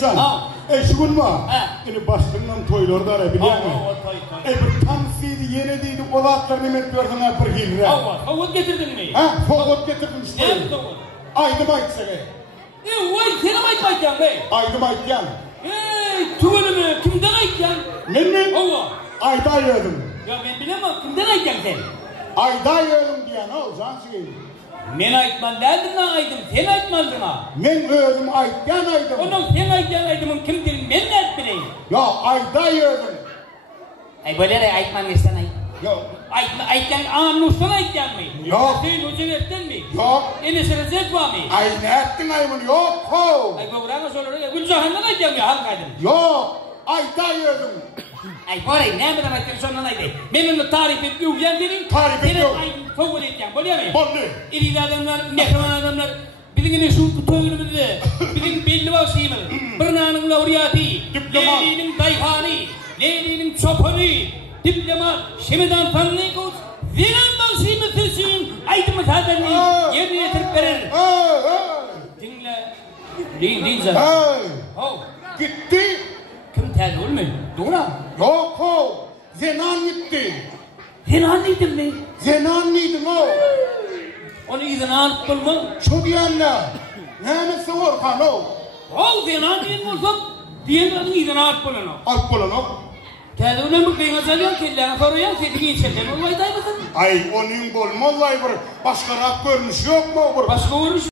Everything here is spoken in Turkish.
Zekican. Şu gün mu? Yine başkanın toyları da ara biliyor musun? Bir tamsili yeni deydi olatlarını metkörden yapır hilre. Favut getirdin mi? Favut getirdim işte. Ne bu? Aydım aytsa be. Vay sen mi aytmayacaksın be? Aydım aytyan. Tüvölümü kimden aytacaksın? Men mi? Ayda yedim. Ya ben bilemem kimden aytacaksın sen? Ayda yedim diyen o zansın. Men aytman derdim lan aydım, sen aytmandın ha. Men özüm aytyan aydım. Onun sen aytyan aydımın kimdir, men de aytmayayım. Ya ayda yedim. Böyle aytman versen ay. Yok. Aytyan anustan aytyan mı? Yok. Sen hocanetten mi? Yok. Enesine zet var mı? Ay ne ettin ayımın? Yok ho. Ay baburana soruyor ya, Gülcahan'dan aytyan mı? Halk aydım. Yok. Ayda yedim. Ay bari ne kadar aytyan sonundan aydım. Ben onu tarif et, uyan dedim. Tarif et yok. Senin aydım, favori etken, biliyor musun? Bollu. İlili adamlar, mehraman adamlar. Birinin şu toyunumuzda, birinin belli var şeyimiz. Birinin lauriyati, Leyli'nin dayhani, Leyli'nin çopani, diplomat, şimdiden tanrıyız. Viran şeyimiz türsün, aydımız haberini yerine getirip verir. Dinle, dinle. Gitti. Kim terli olmuyor? Doğru. Yok ho. Zenan gitti. Zenan neydin mi? Zenan neydin o? Onu izin alıp bulma. Şu diyenle. Neyse orkan o. O zenan neydin olsun. Diyenlerin izin alıp bulma. Alıp bulun o. Kendine mi kıyına çalıyorsun ki? Lan soruyor ki bir içeriden olmayı da mısın? Ay onun bol mollay bir başka rak görmüş yok mu? Başka uğraş.